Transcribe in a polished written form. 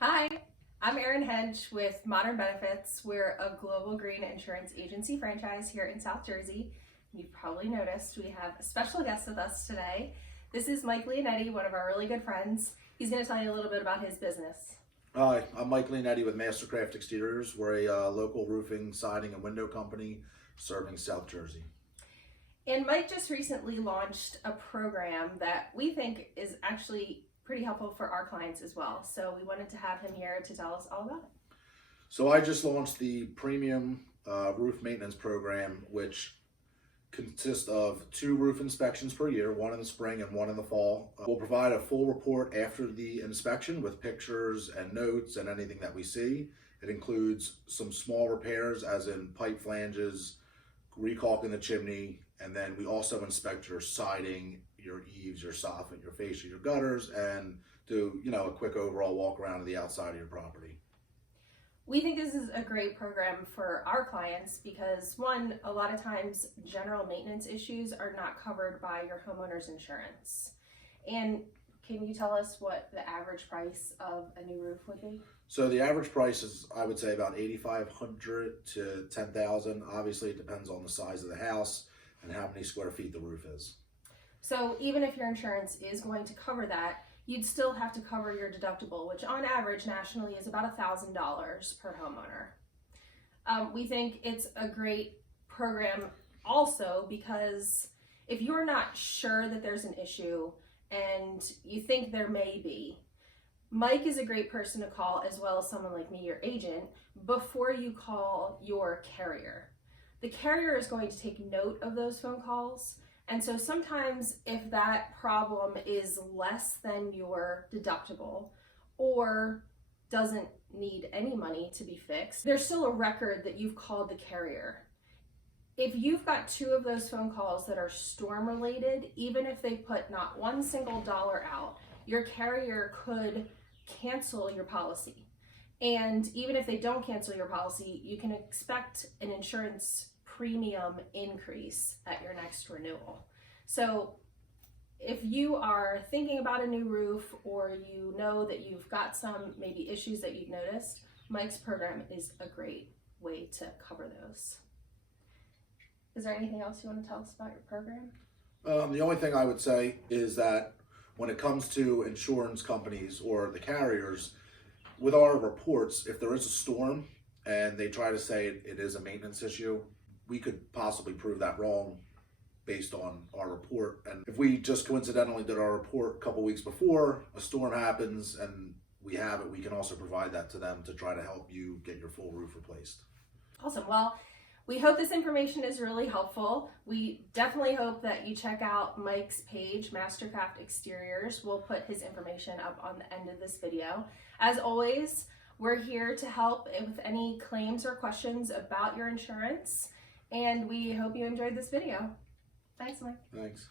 Hi, I'm Erin Hedge with Modern Benefits. We're a global green insurance agency franchise here in South Jersey. You've probably noticed we have a special guest with us today. This is Mike Leonetti, one of our really good friends. He's going to tell you a little bit about his business. Hi, I'm Mike Leonetti with Mastercraft Exteriors. We're a local roofing, siding, and window company serving South Jersey. And Mike just recently launched a program that we think is actually pretty helpful for our clients as well. So we wanted to have him here to tell us all about it. So I just launched the premium roof maintenance program, which consists of 2 roof inspections per year, one in the spring and one in the fall. We'll provide a full report after the inspection with pictures and notes and anything that we see. It includes some small repairs, as in pipe flanges, recalking the chimney, and then we also inspect your siding, your eaves, your soffit, your fascia, your gutters, and do a quick overall walk around of the outside of your property. We think this is a great program for our clients because, one, a lot of times general maintenance issues are not covered by your homeowner's insurance. And can you tell us what the average price of a new roof would be? So the average price is, I would say, about $8,500 to $10,000. Obviously, it depends on the size of the house and how many square feet the roof is. So even if your insurance is going to cover that, you'd still have to cover your deductible, which on average nationally is about $1,000 per homeowner. We think it's a great program also because if you're not sure that there's an issue and you think there may be, Mike is a great person to call, as well as someone like me, your agent, before you call your carrier. The carrier is going to take note of those phone calls. And so sometimes if that problem is less than your deductible or doesn't need any money to be fixed, there's still a record that you've called the carrier. If you've got 2 of those phone calls that are storm related, even if they put not one single dollar out, your carrier could cancel your policy. And even if they don't cancel your policy, you can expect an insurance premium increase at your next renewal. So if you are thinking about a new roof, or you know that you've got some maybe issues that you've noticed, Mike's program is a great way to cover those. Is there anything else you want to tell us about your program? The only thing I would say is that when it comes to insurance companies or the carriers, with our reports, if there is a storm and they try to say it is a maintenance issue, we could possibly prove that wrong based on our report. And if we just coincidentally did our report a couple weeks before a storm happens and we have it, we can also provide that to them to try to help you get your full roof replaced. Awesome. Well, we hope this information is really helpful. We definitely hope that you check out Mike's page, Mastercraft Exteriors. We'll put his information up on the end of this video. As always, we're here to help with any claims or questions about your insurance. And we hope you enjoyed this video. Thanks, Mike. Thanks.